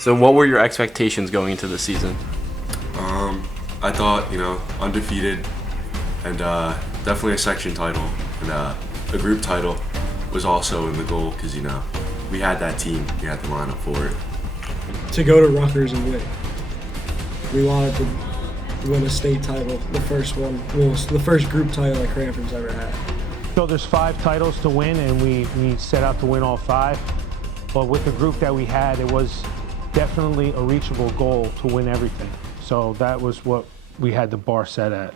So what were your expectations going into the season? I thought, undefeated and definitely a section title and a group title was also in the goal because, we had that team. We had to line up for it. To go to Rutgers and win. We wanted to win a state title, the first one, the first group title that Cranford's ever had. So there's 5 titles to win, and we set out to win all 5. But with the group that we had, it was definitely a reachable goal to win everything. So that was what we had the bar set at.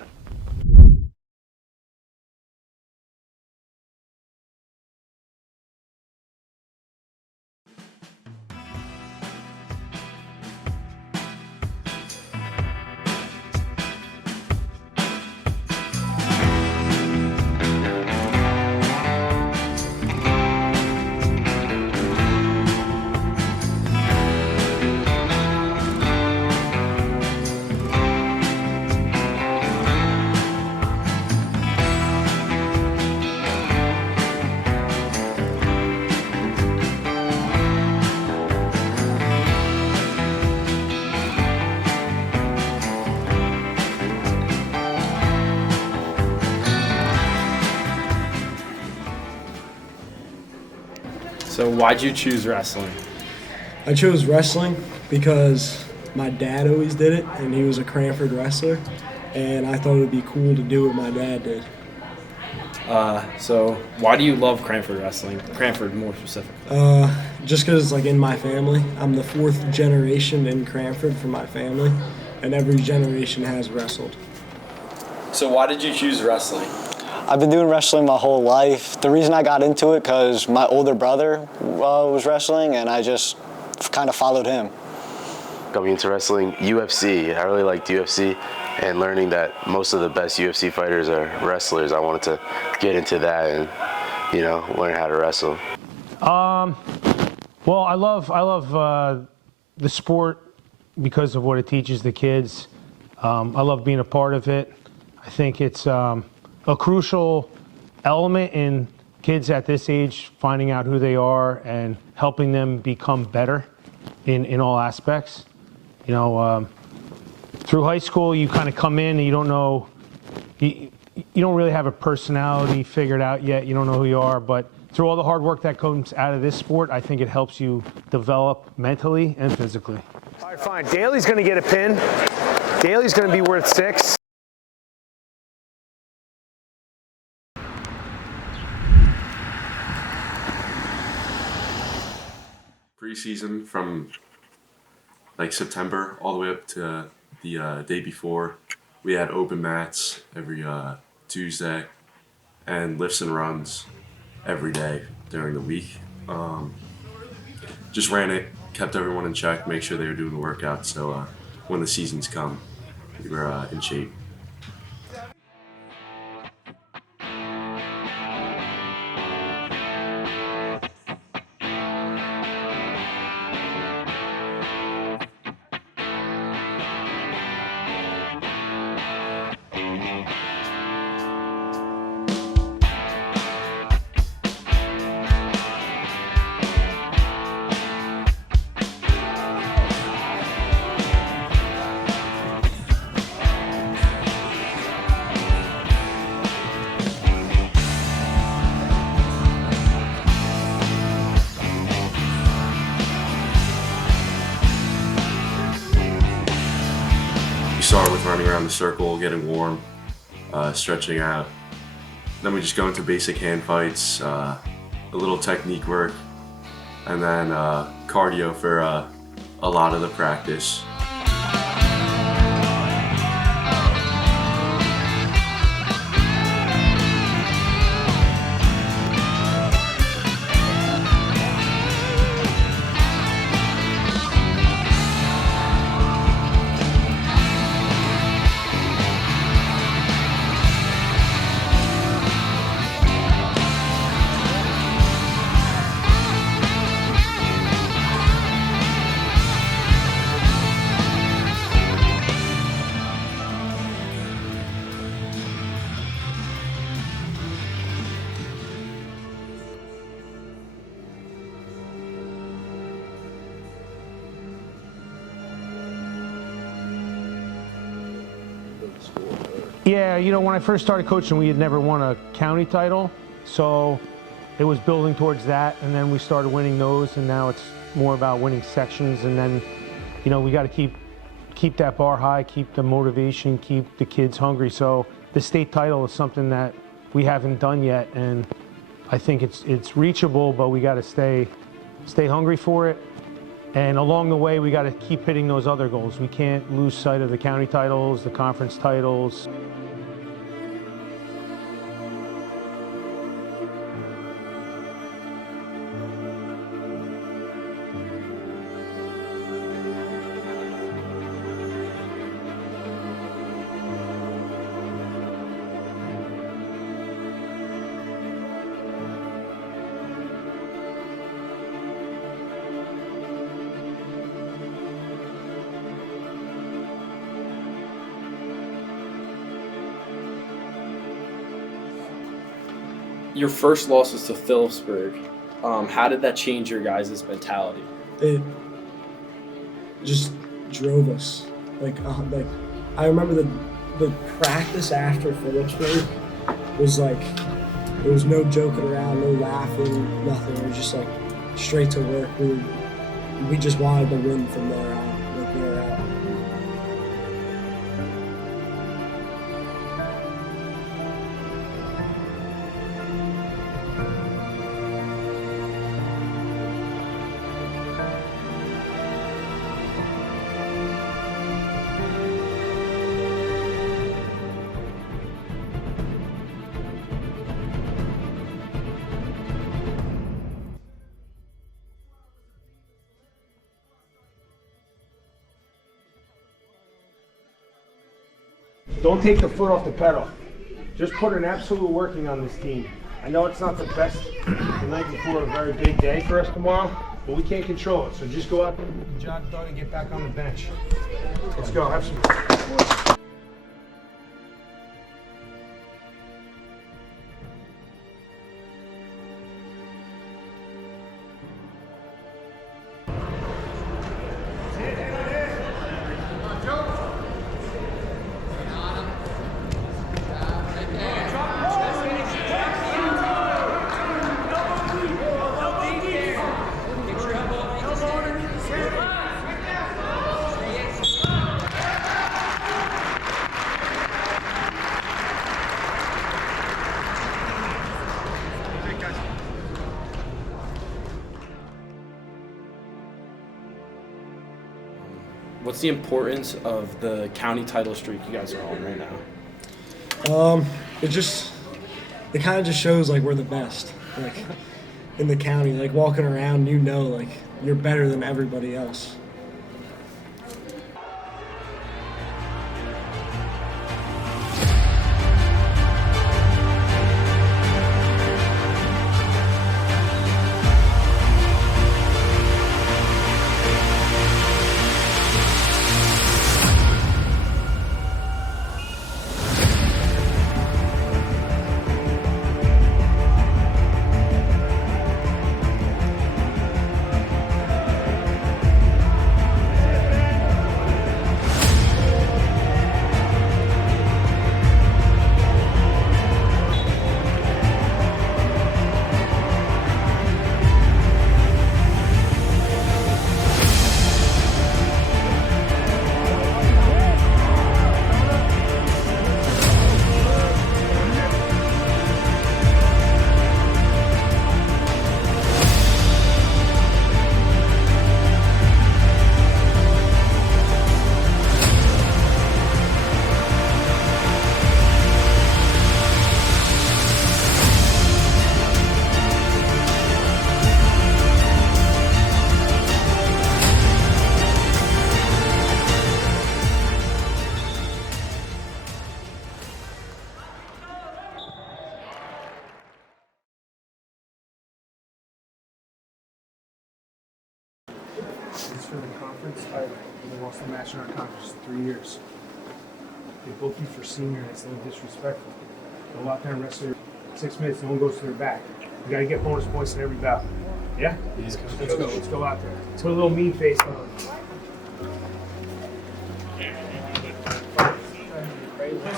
So why'd you choose wrestling? I chose wrestling because my dad always did it, and he was a Cranford wrestler, and I thought it would be cool to do what my dad did. So why do you love Cranford wrestling? Cranford more specifically. Just because, in my family, I'm the 4th generation in Cranford for my family, and every generation has wrestled. So why did you choose wrestling? I've been doing wrestling my whole life. The reason I got into it because my older brother was wrestling, and I just kind of followed him. Got me into wrestling, UFC. I really liked UFC, and learning that most of the best UFC fighters are wrestlers. I wanted to get into that and, learn how to wrestle. Well, I love the sport because of what it teaches the kids. I love being a part of it. I think it's a crucial element in kids at this age finding out who they are and helping them become better in all aspects. Through high school, you kind of come in and you don't know, you don't really have a personality figured out yet. You don't know who you are, but through all the hard work that comes out of this sport, I think it helps you develop mentally and physically. All right, fine. Daly's going to get a pin. Daly's going to be worth 6. Preseason from September all the way up to the day before, we had open mats every Tuesday and lifts and runs every day during the week. Just ran it, kept everyone in check, make sure they were doing the workout, so when the seasons come, we were in shape. Start with running around the circle, getting warm, stretching out. Then we just go into basic hand fights, a little technique work, and then cardio for a lot of the practice. Yeah, you know, when I first started coaching, we had never won a county title, so it was building towards that, and then we started winning those, and now it's more about winning sections, and then, you know, we got to keep that bar high, keep the motivation, keep the kids hungry. So the state title is something that we haven't done yet, and I think it's reachable, but we got to stay hungry for it. And along the way, we got to keep hitting those other goals. We can't lose sight of the county titles, the conference titles. Your first loss was to Phillipsburg. How did that change your guys' mentality? It just drove us. Like I remember the practice after Phillipsburg was like, there was no joking around, no laughing, nothing. It was just like straight to work. We just wanted to win from there on, like there out. Don't take the foot off the pedal. Just put an absolute working on this team. I know it's not the best the night before a very big day for us tomorrow, but we can't control it. So just go out there, get the job done, and get back on the bench. Let's go. Have some. What's the importance of the county title streak you guys are on right now? It kind of just shows like we're the best, like in the county. Like walking around, you know, like you're better than everybody else. It's for the conference title. They lost the match in our conference in 3 years. They booked you for senior, and it's a little disrespectful. Go out there and wrestle 6 minutes, no one goes to their back. You gotta get bonus points in every bout. Yeah? Let's go. Let's go out there. Let's put a little mean face on.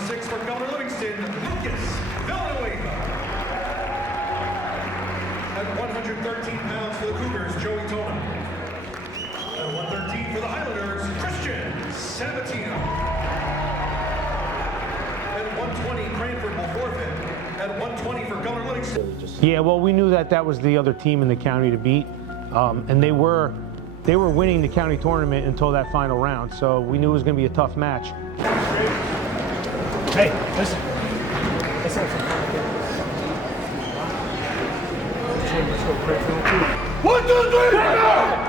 Six for Gunner. pounds for the Cougars, Joey Tona. At 113 for the Highlanders, Christian Sabatino. At 120, Cranford will forfeit. At 120 for Governor Livingston. Yeah, well, we knew that was the other team in the county to beat, and they were winning the county tournament until that final round, so we knew it was going to be a tough match. Hey, listen. One, two, three, go!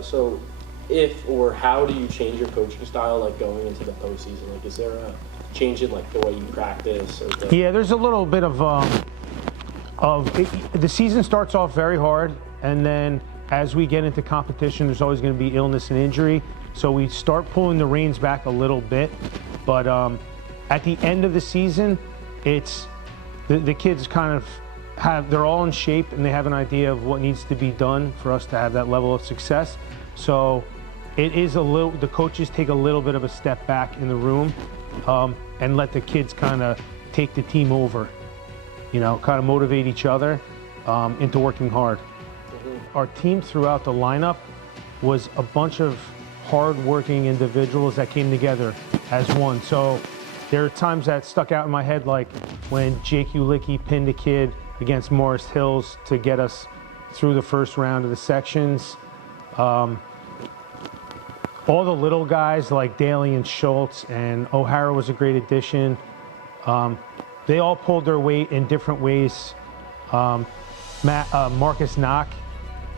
So if or how do you change your coaching style, like going into the postseason? Like, is there a change in like the way you practice? Or Yeah, there's a little bit of the season starts off very hard, and then as we get into competition, there's always going to be illness and injury. So we start pulling the reins back a little bit, but at the end of the season, it's the kids kind of they're all in shape and they have an idea of what needs to be done for us to have that level of success. So it is the coaches take a little bit of a step back in the room and let the kids kind of take the team over, kind of motivate each other into working hard. Our team throughout the lineup was a bunch of hard-working individuals that came together as one. So there are times that stuck out in my head, like when Jake Ulicki pinned a kid against Morris Hills to get us through the first round of the sections. All the little guys like Daly and Schultz and O'Hara was a great addition. They all pulled their weight in different ways. Marcus Knock,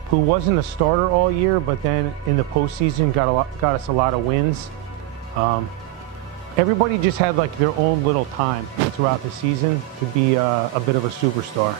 who wasn't a starter all year, but then in the postseason got us a lot of wins. everybody just had like their own little time throughout the season to be a bit of a superstar.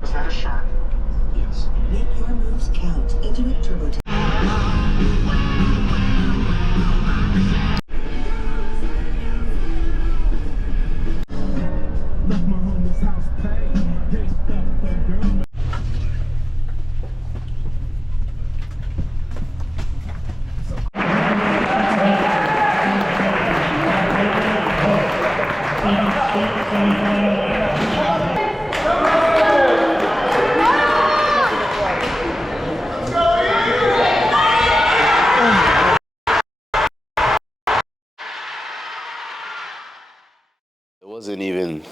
Was that a shark? Yes. Make your moves count. Intimate turbo.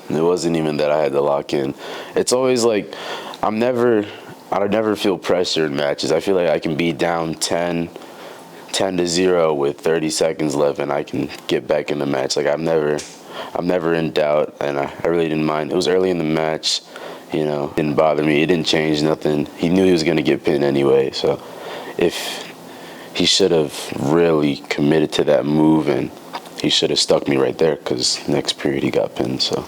It wasn't even that I had to lock in. It's always like I never feel pressure in matches. I feel like I can be down 10-0 with 30 seconds left and I can get back in the match. Like I'm never in doubt, and I really didn't mind. It was early in the match, you know, it didn't bother me. It didn't change nothing. He knew he was going to get pinned anyway, so if he should have really committed to that move, and he should have stuck me right there, because next period he got pinned. So.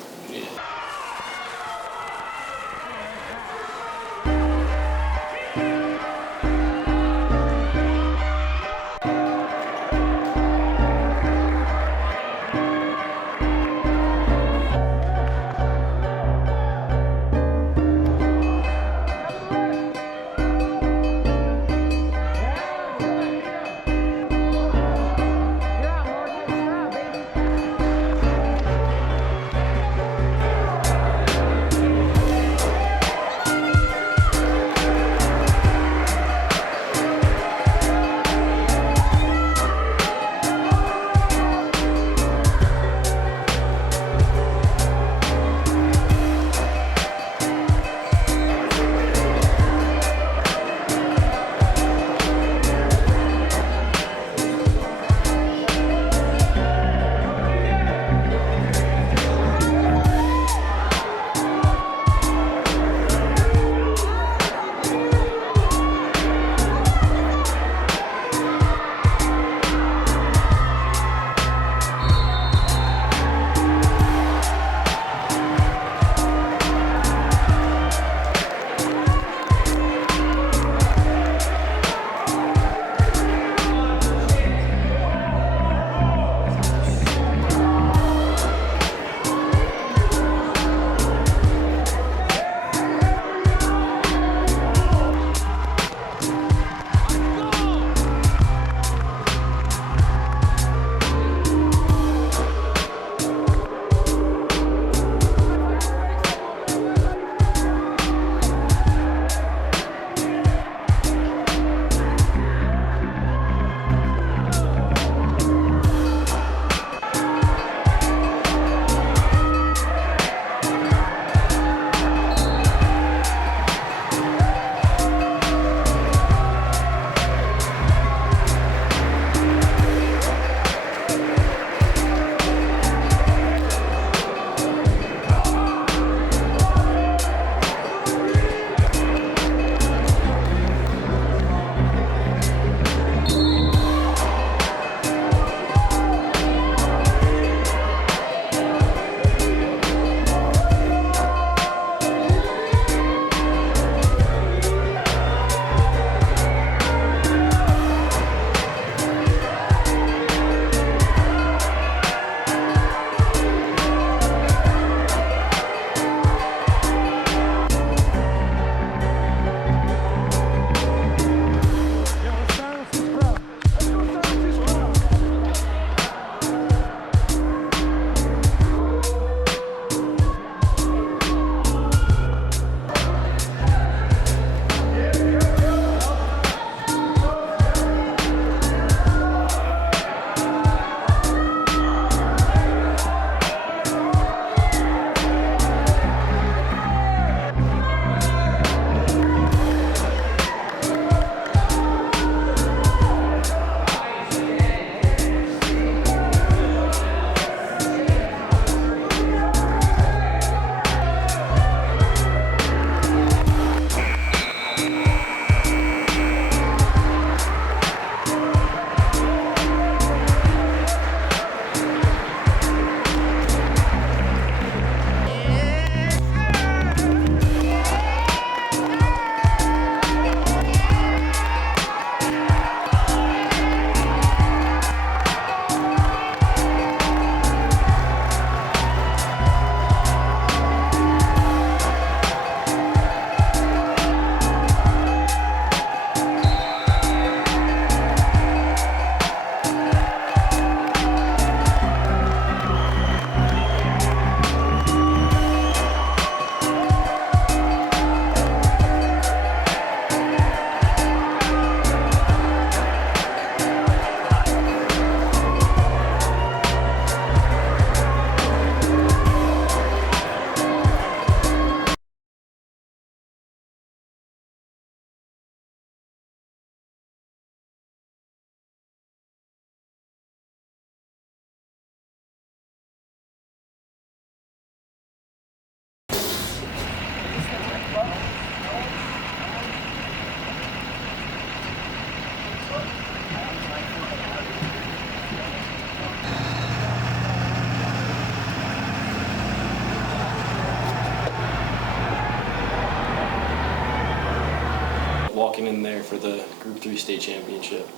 walking in there for the Group 3 state championship?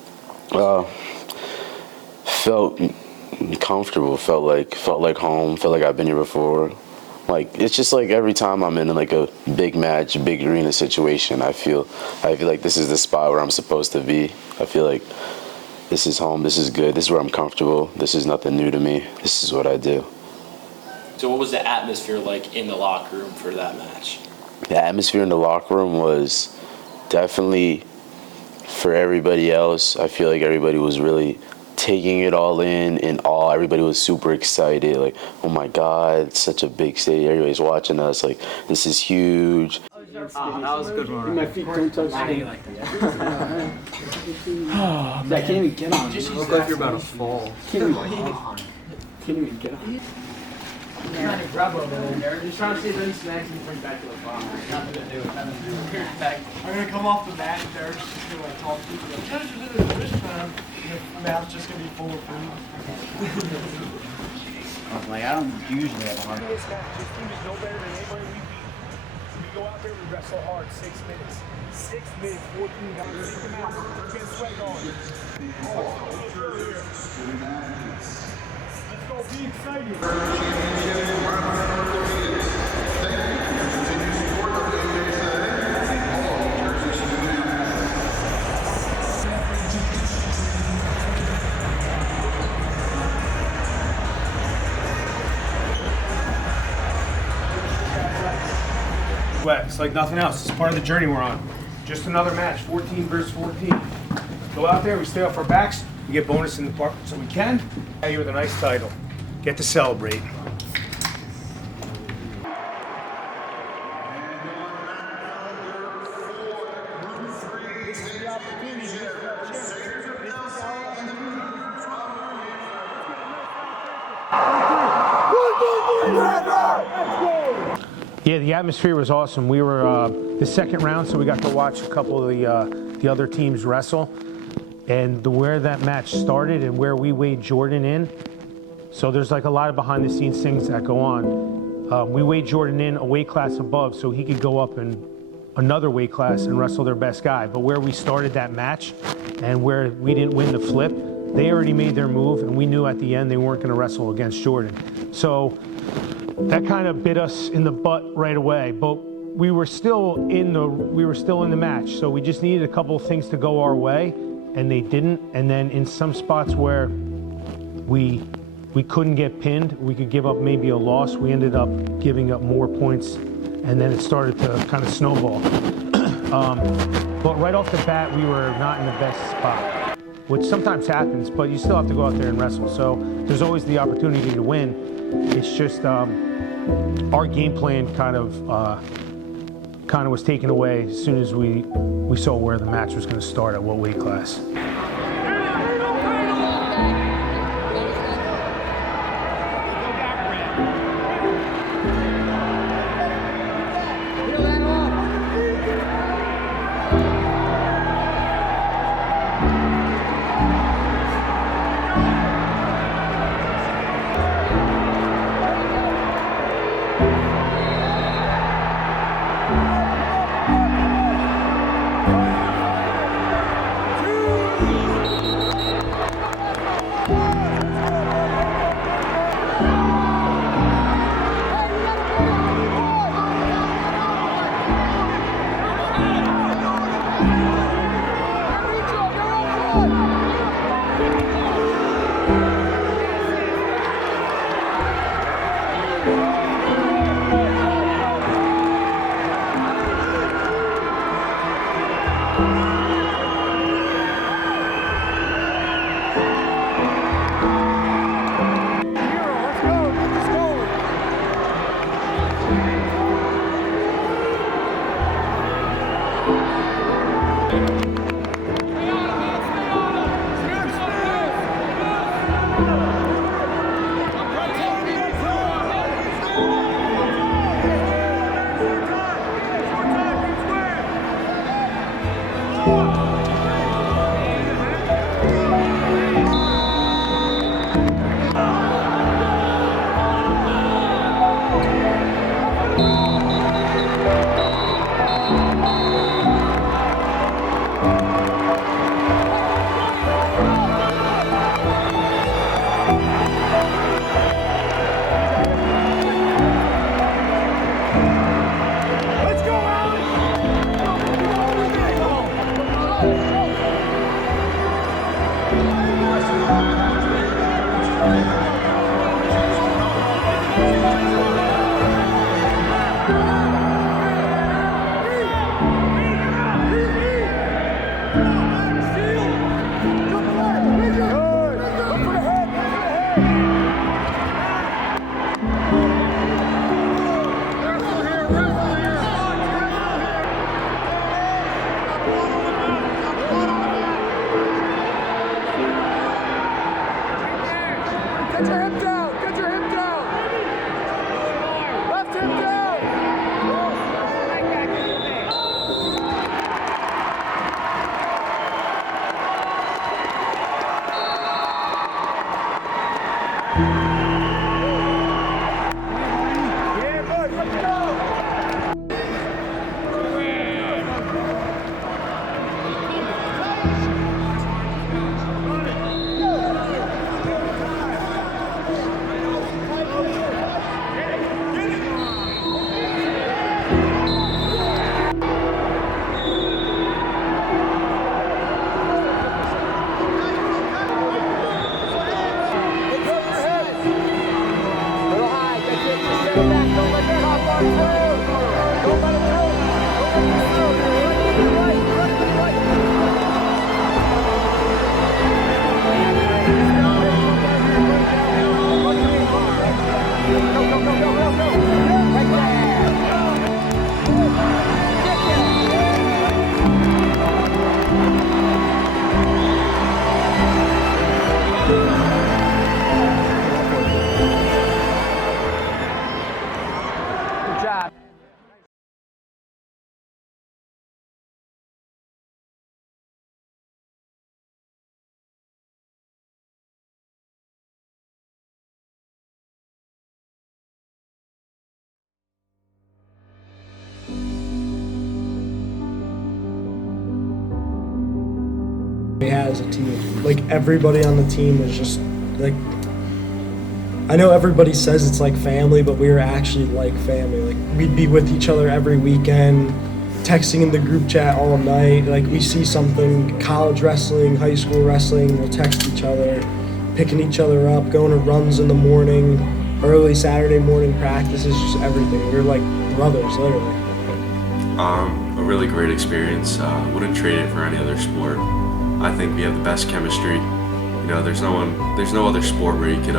Felt comfortable. Felt like home. Felt like I've been here before. Like it's just like every time I'm in like a big match, big arena situation, I feel like this is the spot where I'm supposed to be. I feel like this is home. This is good. This is where I'm comfortable. This is nothing new to me. This is what I do. So what was the atmosphere like in the locker room for that match? The atmosphere in the locker room was definitely, for everybody else, I feel like everybody was really taking it all in awe. Everybody was super excited, like, oh my God, it's such a big stage. Everybody's watching us, like, this is huge. That was a good one. My feet don't touch me. I can't even get on. You look like you're about to fall. Can't even get on. Trying to grab over there. Just trying to see if any snacks and bring back to the bar. Nothing to do. I'm gonna come off the mat and Derek's just gonna like talk to you. Like, this time, your mouth's just gonna be full of food. I was like, I don't usually have a hard time. This match, this team is no better than anybody we beat. We go out there, we wrestle hard, 6 minutes. 6 minutes, 14 guys. Take them out. We're getting sweat going. Let's go, be excited. It's like nothing else. It's part of the journey we're on. Just another match, 14 versus 14. Go out there, we stay off our backs, we get bonus in the park, so we can. Here with a nice title. Get to celebrate. Yeah, the atmosphere was awesome. We were the second round, so we got to watch a couple of the other teams wrestle. And where that match started and where we weighed Jordan in, so there's like a lot of behind the scenes things that go on. We weighed Jordan in a weight class above so he could go up in another weight class and wrestle their best guy. But where we started that match and where we didn't win the flip, they already made their move, and we knew at the end they weren't going to wrestle against Jordan. So that kind of bit us in the butt right away, but we were still in the match. So we just needed a couple of things to go our way, and they didn't. And then in some spots where we couldn't get pinned, we could give up maybe a loss. We ended up giving up more points, and then it started to kind of snowball. But right off the bat, we were not in the best spot, which sometimes happens, but you still have to go out there and wrestle. So there's always the opportunity to win. It's just our game plan kind of was taken away as soon as we saw where the match was going to start at what weight class. We had as a team. Like everybody on the team was just like, I know everybody says it's like family, but we were actually like family. Like we'd be with each other every weekend, texting in the group chat all night. Like we see something, college wrestling, high school wrestling, we'll text each other, picking each other up, going to runs in the morning, early Saturday morning practices, just everything. We were like brothers, literally. A really great experience. Wouldn't trade it for any other sport. I think we have the best chemistry. You know, there's no other sport where you could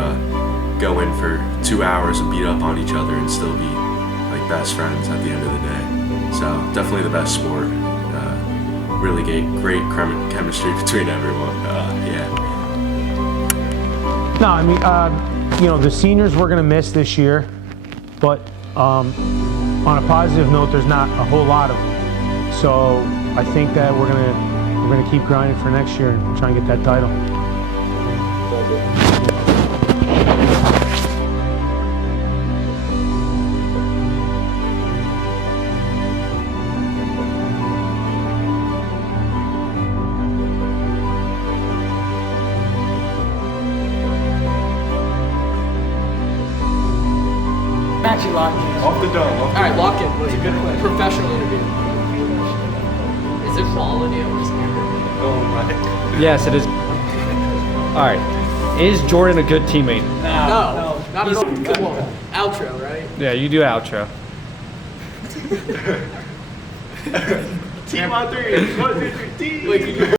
go in for 2 hours and beat up on each other and still be like best friends at the end of the day. So definitely the best sport. Really great chemistry between everyone. Yeah. No, I mean, you know, the seniors we're gonna miss this year, but on a positive note, there's not a whole lot of them. So I think that we're gonna keep grinding for next year and try and get that title. I'm actually locked in. Off the dome. All right, lock in. It's a good one. Professional interview. Is it quality or is it? Oh my. Yes, it is. All right. Is Jordan a good teammate? No, not at all. Come on. Outro, right? Yeah, you do outro. Team on three. 1, 2, 3, team. Wait, can you